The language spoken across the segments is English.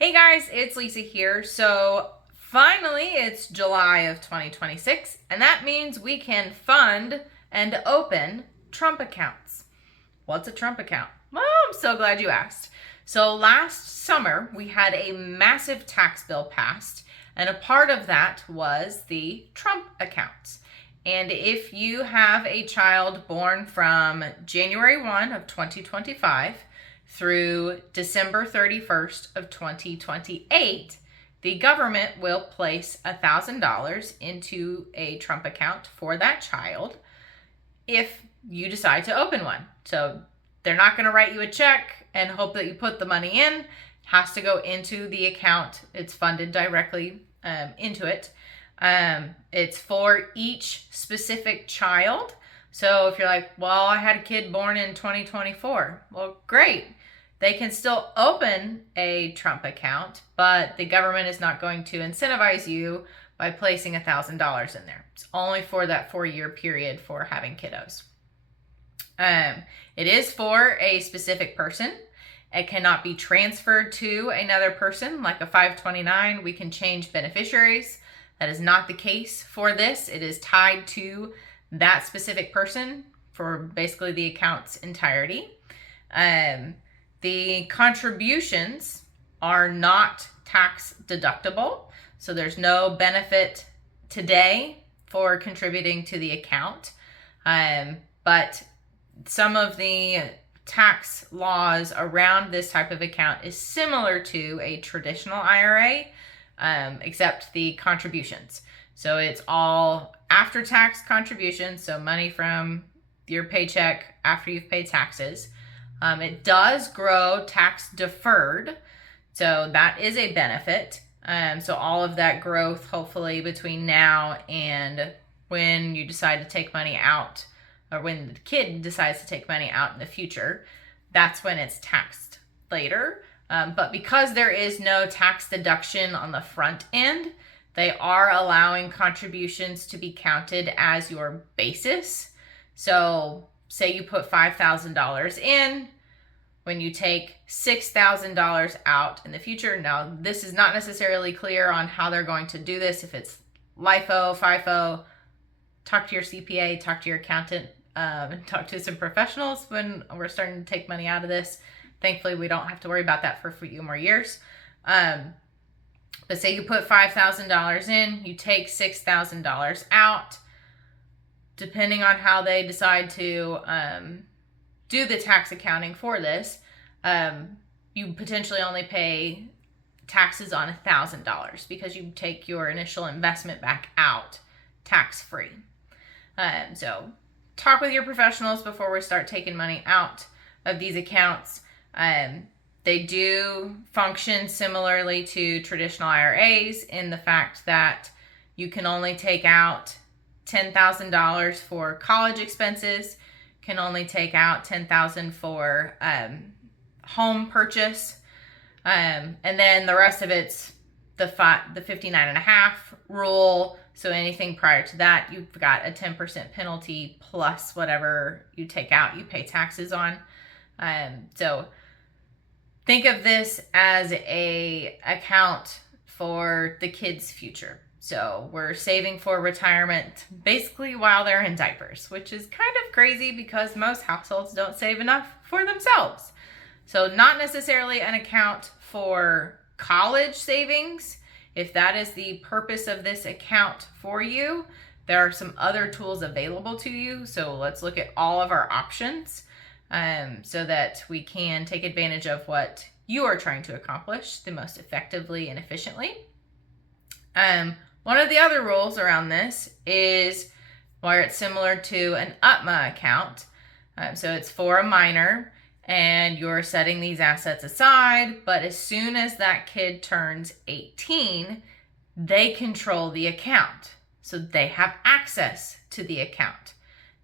Hey guys, it's Lisa here. So finally, it's July of 2026, and that means we can fund and open Trump accounts. What's a Trump account? Well, I'm so glad you asked. So last summer, we had a massive tax bill passed, and a part of that was the Trump accounts. And if you have a child born from January 1 of 2025 through December 31st of 2028, the government will place $1,000 into a Trump account for that child if you decide to open one. So they're not going to write you a check and hope that you put the money in. It has to go into the account. It's funded directly into it. It's for each specific child. So if you're like, well, I had a kid born in 2024. Well, great. They can still open a Trump account, but the government is not going to incentivize you by placing $1,000 in there. It's only for that 4-year period for having kiddos. It is for a specific person. It cannot be transferred to another person like a 529. We can change beneficiaries. That is not the case for this. It is tied to that specific person for basically the account's entirety. The contributions are not tax deductible, so there's no benefit today for contributing to the account. But some of the tax laws around this type of account is similar to a traditional IRA, except the contributions. So it's all after-tax contributions, so money from your paycheck after you've paid taxes. It does grow tax deferred, so that is a benefit. So all of that growth, hopefully between now and when you decide to take money out, or when the kid decides to take money out in the future, that's when it's taxed later. But because there is no tax deduction on the front end, they are allowing contributions to be counted as your basis. So say you put $5,000 in, when you take $6,000 out in the future. Now, this is not necessarily clear on how they're going to do this. If it's LIFO, FIFO, talk to your CPA, talk to your accountant, and talk to some professionals when we're starting to take money out of this. Thankfully, we don't have to worry about that for a few more years. But say you put $5,000 in, you take $6,000 out. Depending on how they decide to do the tax accounting for this, you potentially only pay taxes on $1,000 because you take your initial investment back out tax-free. So talk with your professionals before we start taking money out of these accounts. They do function similarly to traditional IRAs in the fact that you can only take out $10,000 for college expenses, can only take out $10,000 for home purchase, and then the rest of it's the 59.5 rule. So anything prior to that, you've got a 10% penalty plus whatever you take out, you pay taxes on. So think of this as a account for the kids' future. So we're saving for retirement basically while they're in diapers, which is kind of crazy because most households don't save enough for themselves. So not necessarily an account for college savings. If that is the purpose of this account for you, there are some other tools available to you. So let's look at all of our options so that we can take advantage of what you are trying to accomplish the most effectively and efficiently. One of the other rules around this is where it's similar to an UTMA account. So it's for a minor and you're setting these assets aside, but as soon as that kid turns 18, they control the account. So they have access to the account.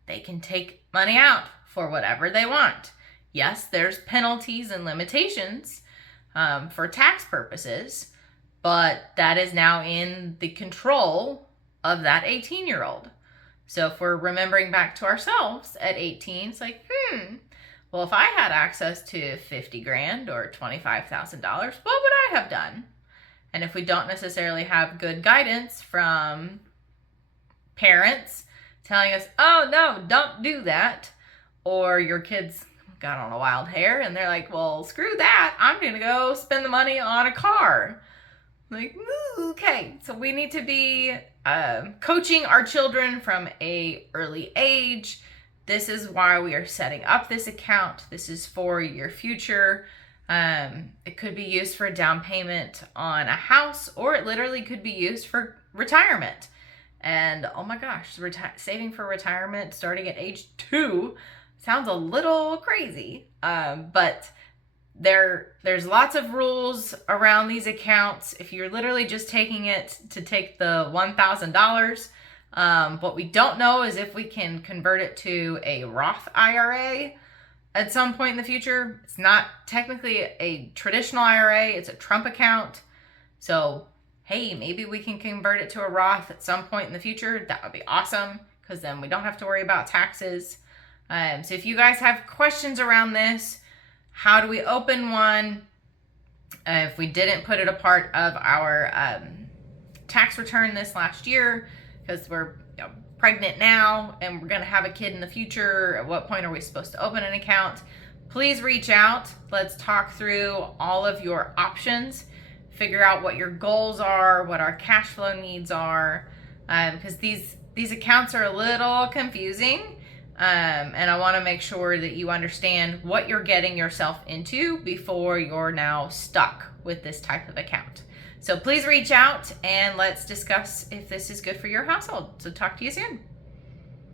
They can take money out for whatever they want. Yes, there's penalties and limitations for tax purposes, but that is now in the control of that 18-year-old. So if we're remembering back to ourselves at 18, it's like, Well, if I had access to 50 grand or $25,000, what would I have done? And if we don't necessarily have good guidance from parents telling us, oh no, don't do that, or your kids got on a wild hair and they're like, well, screw that, I'm gonna go spend the money on a car. Like, okay, so we need to be coaching our children from a early age. This is why we are setting up this account. This is for your future. It could be used for a down payment on a house, or it literally could be used for retirement. And oh my gosh, saving for retirement starting at age 2 sounds a little crazy. But there's lots of rules around these accounts. If you're literally just taking it to take the $1,000, what we don't know is if we can convert it to a Roth IRA at some point in the future. It's not technically a traditional IRA, it's a Trump account. So, hey, maybe we can convert it to a Roth at some point in the future. That would be awesome, because then we don't have to worry about taxes. So if you guys have questions around this, how do we open one? If we didn't put it a part of our tax return this last year, because we're pregnant now and we're going to have a kid in the future, at what point are we supposed to open an account? Please reach out. Let's talk through all of your options, figure out what your goals are, what our cash flow needs are, because these accounts are a little confusing. And I want to make sure that you understand what you're getting yourself into before you're now stuck with this type of account. So please reach out and let's discuss if this is good for your household. So talk to you soon.